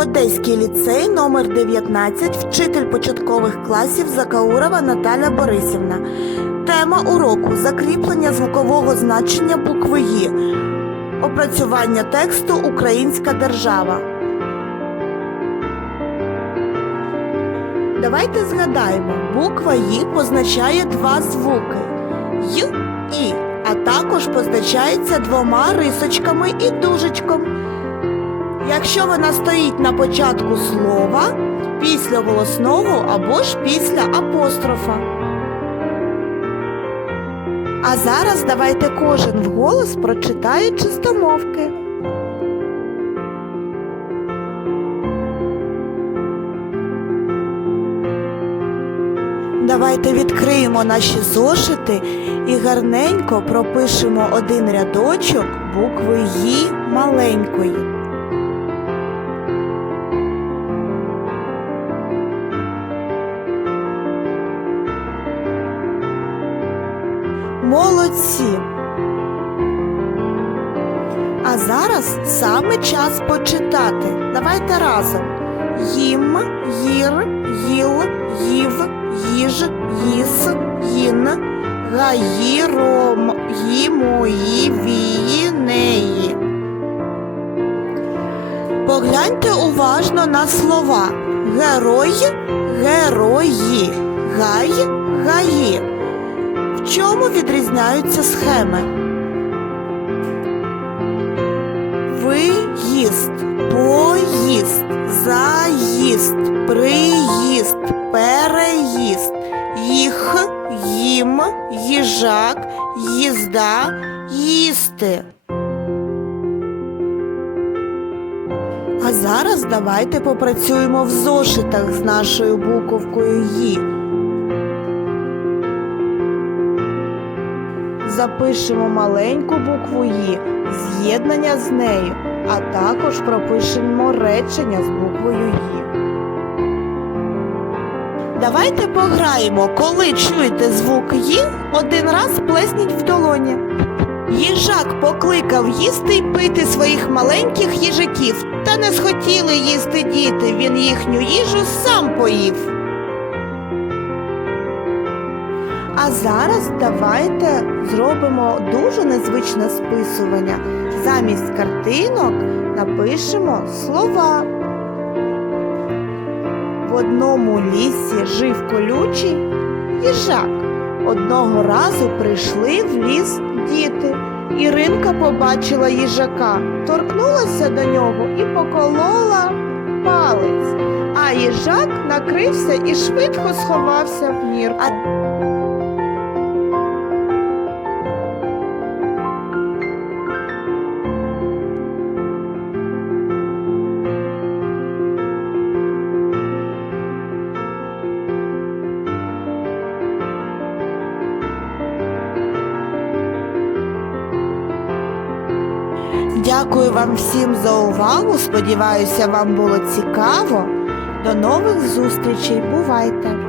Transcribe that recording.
Одеський ліцей номер 19, вчитель початкових класів Закаурова Наталя Борисівна. Тема уроку – закріплення звукового значення букви «Й». Опрацювання тексту «Українська держава». Давайте згадаємо, буква «Й» позначає два звуки – «й» «і», а також позначається двома рисочками і дужечком. Якщо вона стоїть на початку слова, після голосного або ж після апострофа. А зараз давайте кожен вголос прочитає чистомовки. Давайте відкриємо наші зошити і гарненько пропишемо один рядочок букви «Й» маленької. Молодці! А зараз саме час почитати. Давайте разом. Їм, їр, їл, їв, їж, їс, їн, гаї, ром, ї, мої, вії, неї. Погляньте уважно на слова. Герой, герої, гай, гаї. В чому відрізняються схеми? Виїзд, поїзд, заїзд, приїзд, переїзд, їх, їм, їжак, їзда, їсти. А зараз давайте попрацюємо в зошитах з нашою буковкою «Й». Запишемо маленьку букву «Й», з'єднання з нею, а також пропишемо речення з буквою «Й». Давайте пограємо. Коли чуєте звук «Й», один раз плесніть в долоні. Їжак покликав їсти й пити своїх маленьких їжаків. Та не схотіли їсти діти, він їхню їжу сам поїв. А зараз давайте зробимо дуже незвичне списування. Замість картинок напишемо слова. В одному лісі жив колючий їжак. Одного разу прийшли в ліс діти. Іринка побачила їжака, торкнулася до нього і поколола палець. А їжак накрився і швидко сховався в нірку. Дякую вам всім за увагу. Сподіваюся, вам було цікаво. До нових зустрічей. Бувайте!